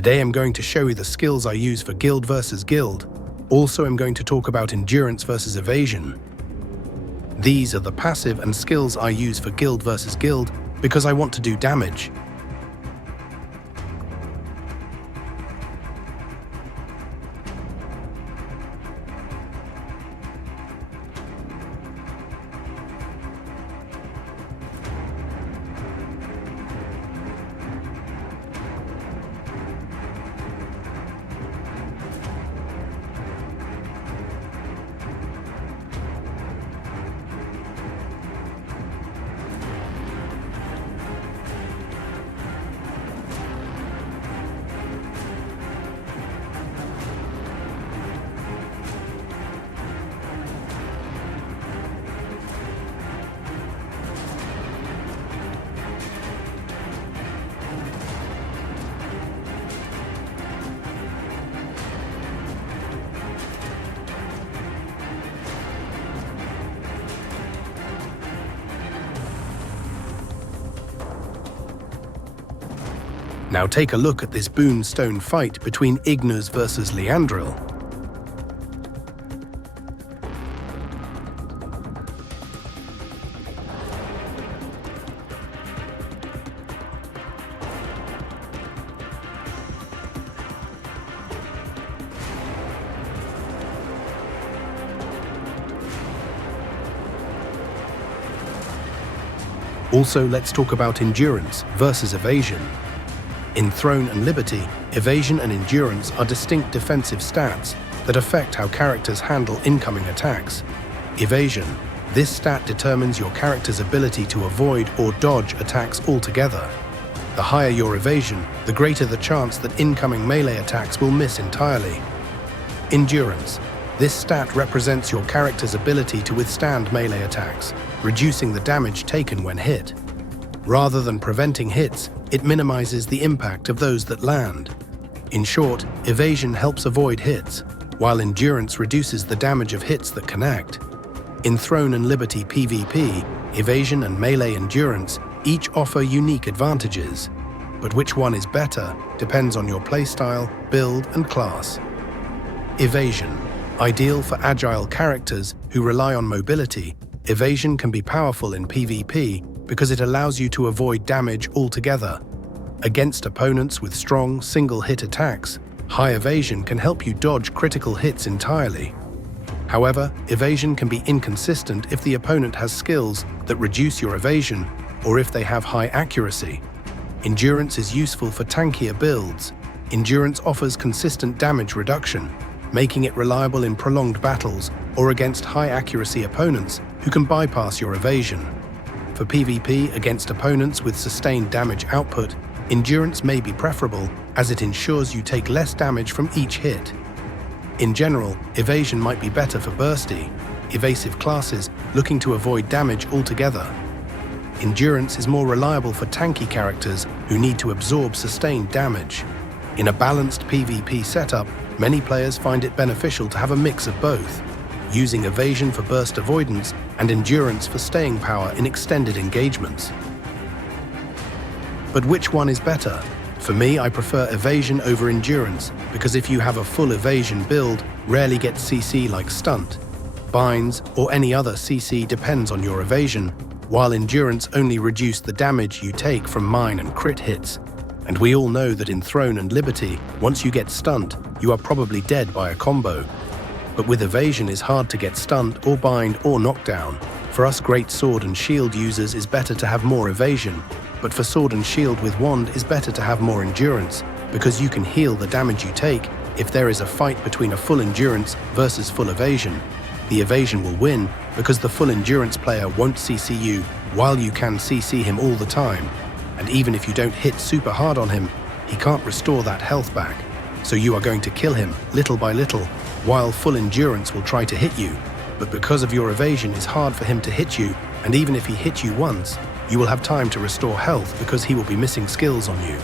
Today I'm going to show you the skills I use for guild versus guild. Also, I'm going to talk about endurance versus evasion. These are the passive and skills I use for guild versus guild because I want to do damage. Now take a look at this boonstone fight between Ignaz versus Leandril. Also, let's talk about endurance versus evasion. In Throne and Liberty, evasion and endurance are distinct defensive stats that affect how characters handle incoming attacks. Evasion. This stat determines your character's ability to avoid or dodge attacks altogether. The higher your evasion, the greater the chance that incoming melee attacks will miss entirely. Endurance. This stat represents your character's ability to withstand melee attacks, reducing the damage taken when hit. Rather than preventing hits, it minimizes the impact of those that land. In short, evasion helps avoid hits, while endurance reduces the damage of hits that connect. In Throne and Liberty PvP, evasion and melee endurance each offer unique advantages, but which one is better depends on your playstyle, build, and class. Evasion. Ideal for agile characters who rely on mobility, evasion can be powerful in PvP because it allows you to avoid damage altogether. Against opponents with strong, single-hit attacks, high evasion can help you dodge critical hits entirely. However, evasion can be inconsistent if the opponent has skills that reduce your evasion or if they have high accuracy. Endurance is useful for tankier builds. Endurance offers consistent damage reduction, making it reliable in prolonged battles or against high-accuracy opponents who can bypass your evasion. For PvP against opponents with sustained damage output, endurance may be preferable as it ensures you take less damage from each hit. In general, evasion might be better for bursty, evasive classes looking to avoid damage altogether. Endurance is more reliable for tanky characters who need to absorb sustained damage. In a balanced PvP setup, many players find it beneficial to have a mix of both, using evasion for burst avoidance and endurance for staying power in extended engagements. But which one is better? For me, I prefer evasion over endurance because if you have a full evasion build, rarely gets CC like stunt. Binds or any other CC depends on your evasion, while endurance only reduces the damage you take from mine and crit hits. And we all know that in Throne and Liberty, once you get stunned, you are probably dead by a combo. But with evasion is hard to get stunned or bind or knockdown. For us great sword and shield users is better to have more evasion, but for sword and shield with wand is better to have more endurance, because you can heal the damage you take if there is a fight between a full endurance versus full evasion. The evasion will win because the full endurance player won't CC you while you can CC him all the time. And even if you don't hit super hard on him, he can't restore that health back. So you are going to kill him little by little, while full endurance will try to hit you. But because of your evasion, it's hard for him to hit you, and even if he hits you once, you will have time to restore health because he will be missing skills on you.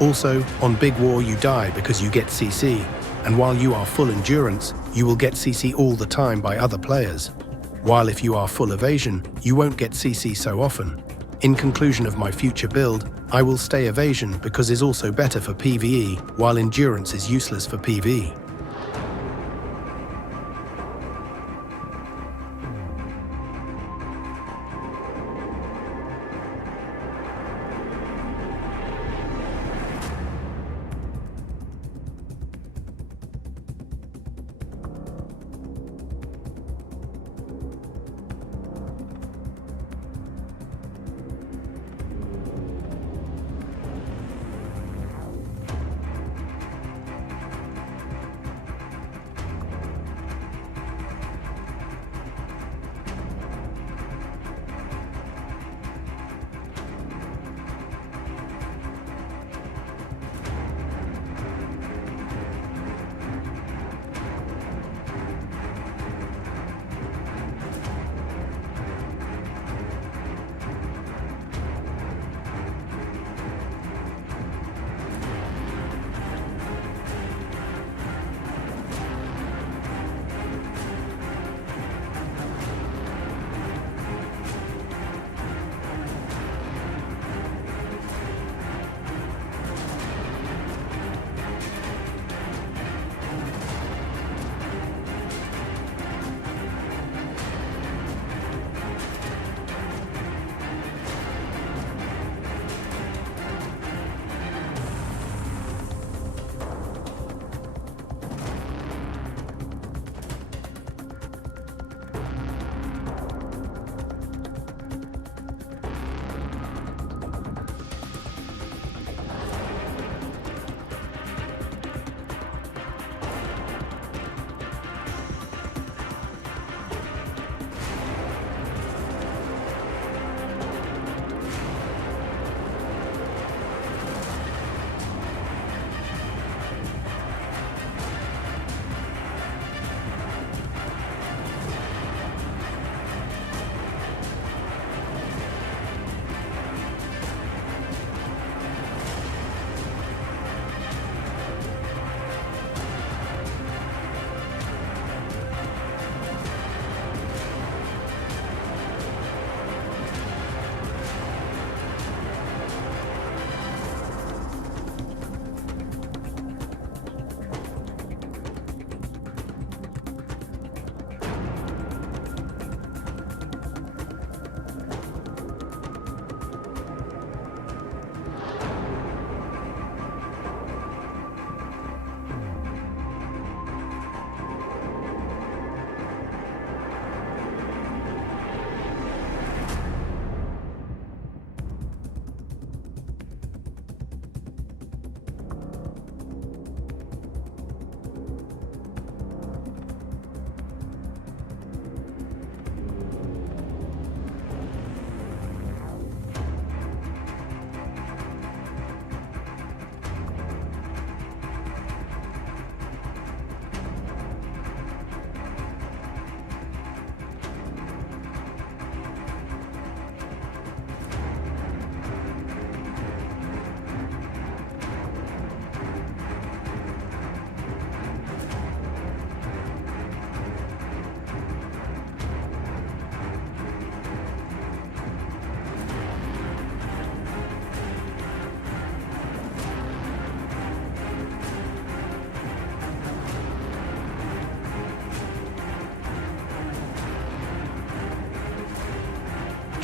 Also, on Big War you die because you get CC, and while you are full endurance, you will get CC all the time by other players. While if you are full evasion, you won't get CC so often. In conclusion of my future build, I will stay Evasion because it's also better for PvE, while Endurance is useless for PvE.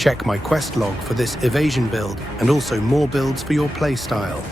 Check my quest log for this Evasion build and also more builds for your playstyle.